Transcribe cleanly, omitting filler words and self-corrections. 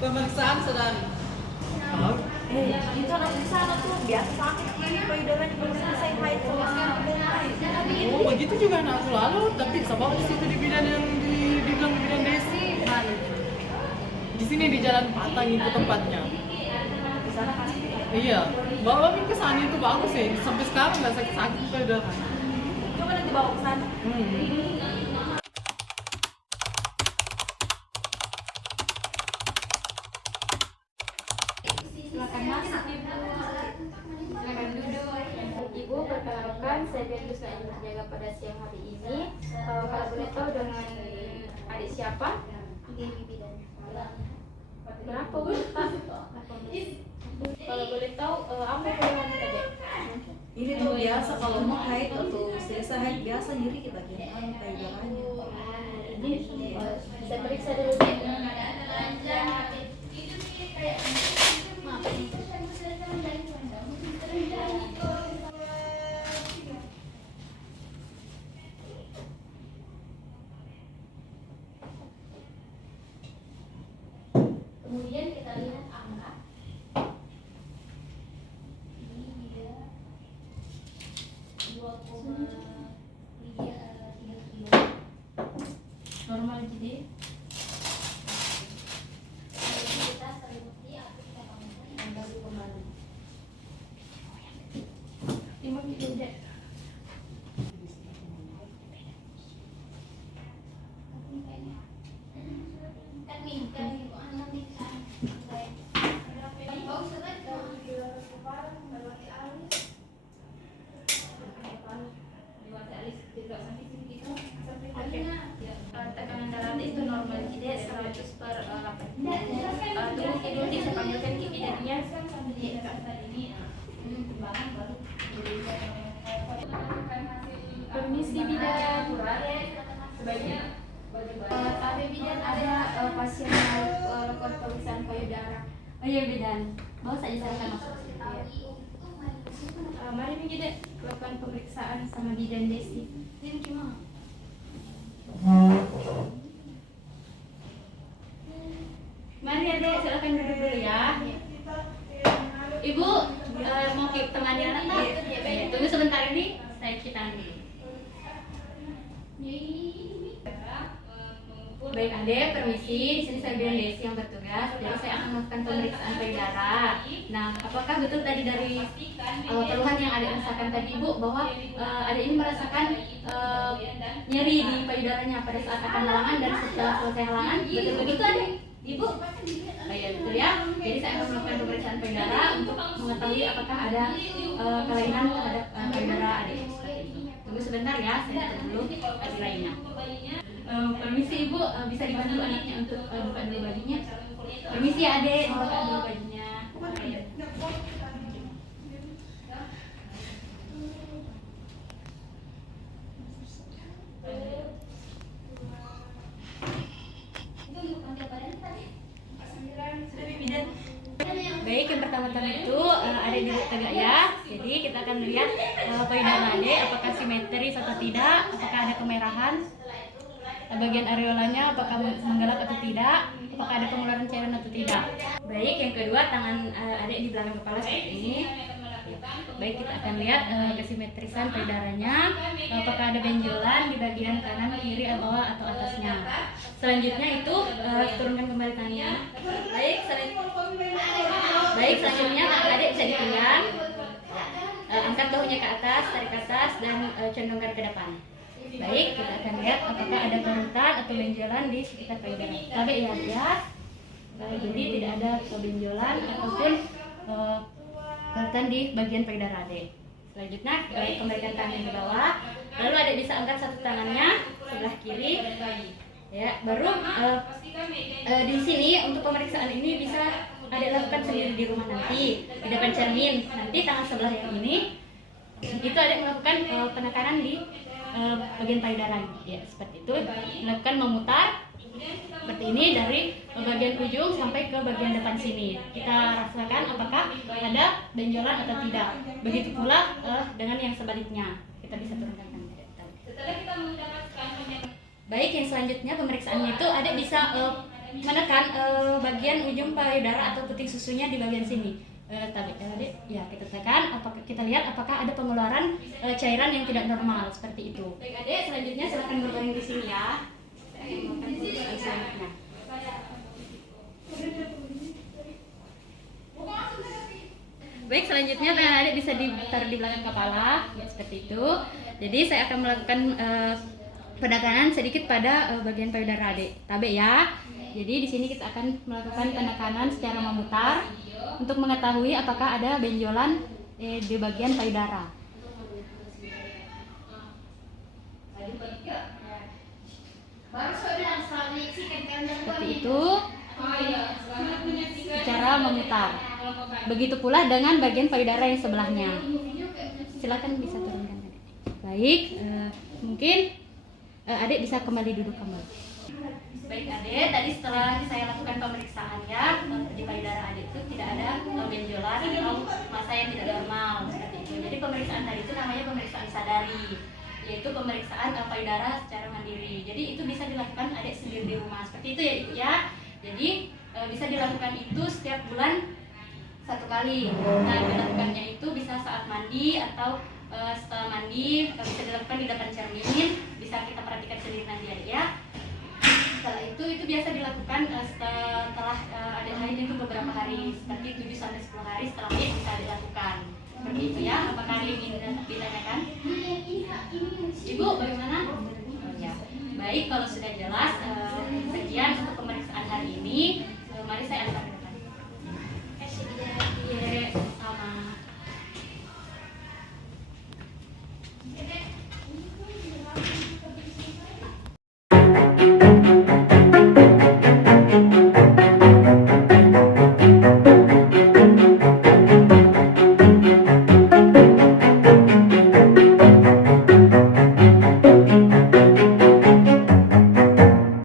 Pemeriksaan saudari. Oh, Itu anak di sana tuh biasa sakit ini payudaranya belum selesai haid sama Oh, begitu juga anak aku lalu, tapi sebab di situ di bidan yang dibilang di bidan Desi. Di sini di Jalan Patang itu tempatnya. di sana pasti. Iya, bawa ke sana itu bagus sih. Sampai sekarang nggak sakit-sakit payudara. Coba nanti bawa ke sana. Silakan masuk Ibu. Silakan duduk. Ibu, perkenalkan saya Bianus yang berjaga pada siang hari ini. Kalau boleh tahu dengan adik siapa? Dewi Bidan. Berapa Bu? Kalau boleh tahu apa keluhan adik? Ini tuh biasa kalau mau haid atau selesai haid biasa nyeri di bagian payudaranya. Ini saya periksa dulu Dek. Kemudian kita lihat angka. Ini dia 2,3 kilo. Normal jadi. Kita selimuti atau kita bangun yang baru kembali. 5 kilo deh. Tekanan darah itu normal jadi 100/80. Tunggu tidur di saya panggilkan ke bidannya. Permisi bidan. Sebaiknya tapi bidan ada pasien mau lakukan pemeriksaan payudara. Oh iya bidan, bawa saja silakan masuk. Mari bidan lakukan pemeriksaan sama bidan Desi. Ini gimana? Mari adek, silakan duduk dulu ya. Ibu, mau temani anak tak? Tunggu sebentar ini, saya cuci tangan dulu. Baik adek, permisi. Di sini saya bilang Desi yang bertugas. Jadi saya akan melakukan pemeriksaan payudara. Nah, apakah betul tadi dari keluhan yang adek rasakan tadi ibu bahwa adek ini merasakan nyeri di payudaranya pada saat akan halangan dan setelah selesai halangan? Betul begitu adek? Ibu? Oh iya betul ya. Jadi saya akan melakukan pemeriksaan payudara untuk mengetahui apakah ada kelainan terhadap payudara adek seperti itu. Tunggu sebentar ya, saya tutup dulu hasil lainnya. Permisi ibu, bisa dibantu anaknya untuk buka dulu bajunya. Permisi adek, buka dulu bajunya. Baik, yang pertama-tama itu ada duduk tegak ya. Jadi kita akan melihat payudara adek apakah simetris atau tidak, apakah ada kemerahan. Bagian areolanya apakah menggelap atau tidak, apakah ada pengeluaran cairan atau tidak. Baik, yang kedua tangan adek di belakang kepala seperti ini. Baik, kita akan lihat kesimetrisan payudaranya, apakah ada benjolan di bagian kanan, kiri, bawah atau atasnya. Selanjutnya itu turunkan kembali tangannya. Baik, selanjutnya tangan adek bisa dipinggang. Angkat bahunya ke atas, tarik ke atas dan condongkan ke depan. Baik, kita akan lihat apakah ada kerutan atau benjolan di sekitar payudara. Tapi lihat, jadi tidak ada benjolan ataupun kerutan di bagian payudara adek. Selanjutnya, kembalikan tangan di bawah. Lalu adek bisa angkat satu tangannya sebelah kiri. Ya, baru di sini untuk pemeriksaan ini bisa adek lakukan sendiri di rumah nanti di depan cermin. Nanti tangan sebelah yang ini itu adek melakukan penekanan di bagian payudara ya, seperti itu. Melakukan memutar seperti ini dari bagian ujung sampai ke bagian depan sini. Kita rasakan apakah ada benjolan atau tidak. Begitu pula dengan yang sebaliknya. Kita bisa turunkan tangan. Setelah kita mendapatkan baik, yang selanjutnya pemeriksaannya itu adek bisa menekan bagian ujung payudara atau puting susunya di bagian sini. Adik, ya kita tekan, kita lihat apakah ada pengeluaran cairan yang tidak normal seperti itu. Baik adik, selanjutnya silakan berbaring di sini ya. Saya akan melakukan pemeriksaan selanjutnya. Baik, selanjutnya tangan adik bisa ditaruh di belakang kepala, ya seperti itu. Jadi saya akan melakukan penekanan sedikit pada bagian payudara adik. Tabe ya. Jadi di sini kita akan melakukan penekanan secara memutar untuk mengetahui apakah ada benjolan di bagian payudara. Seperti itu, cara memutar. Begitu pula dengan bagian payudara yang sebelahnya. Silakan bisa turunkan adik. Baik, mungkin adik bisa kembali duduk kembali. Baik adik, tadi setelah saya lakukan pemeriksaan ya, di payudara adik itu tidak ada benjolan atau massa yang tidak normal seperti itu. Jadi pemeriksaan tadi itu namanya pemeriksaan sadari, yaitu pemeriksaan payudara secara mandiri. Jadi itu bisa dilakukan adik sendiri di rumah seperti itu ya ibu ya. Jadi bisa dilakukan itu setiap bulan 1 kali. Nah dilakukannya itu bisa saat mandi atau setelah mandi, bisa dilakukan di depan cermin. Bisa kita perhatikan sendiri nanti adik ya. Setelah itu biasa dilakukan setelah adik haid itu beberapa hari, seperti 7-10 hari setelah haid bisa dilakukan. Seperti itu ya. Apakah ada yang ingin ditanyakan? Ibu bagaimana? Oh, ya. Baik, kalau sudah jelas, sekian untuk pemeriksaan hari ini. Mari saya